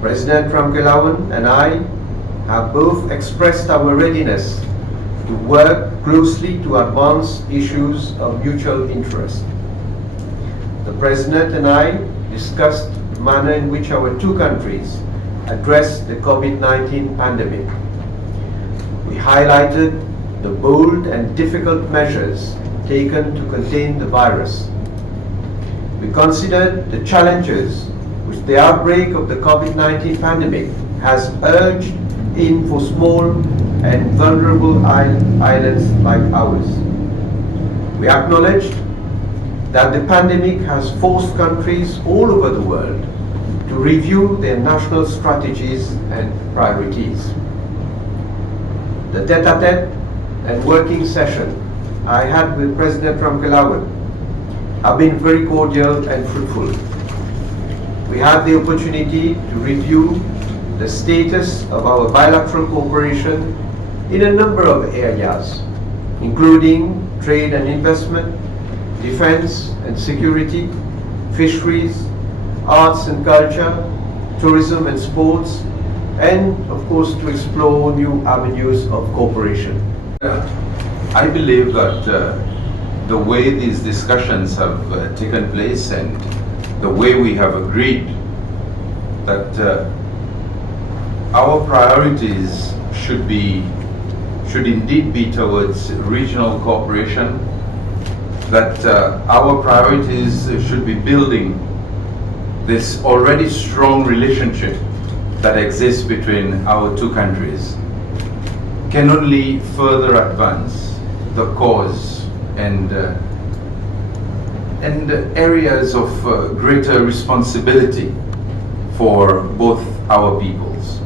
President Ramkelauan and I have both expressed our readiness to work closely to advance issues of mutual interest. The President and I discussed the manner in which our two countries address the COVID-19 pandemic. We highlighted the bold and difficult measures taken to contain the virus. We considered the challenges which the outbreak of the COVID-19 pandemic has urged in for small and vulnerable islands like ours. We acknowledged that the pandemic has forced countries all over the world to review their national strategies and priorities. The tête-à-tête and working session I had with President Ramkelauan have been very cordial and fruitful. We had the opportunity to review the status of our bilateral cooperation in a number of areas, including trade and investment, defense and security, fisheries, arts and culture, tourism and sports, and of course to explore new avenues of cooperation. I believe that the way these discussions have taken place and the way we have agreed that our priorities should indeed be towards regional cooperation, that our priorities should be building this already strong relationship that exists between our two countries, can only further advance the cause and areas of greater responsibility for both our peoples.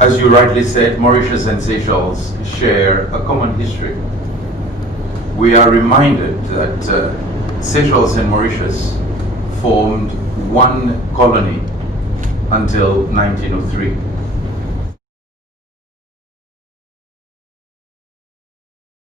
As you rightly said, Mauritius and Seychelles share a common history. We are reminded that Seychelles and Mauritius formed one colony until 1903.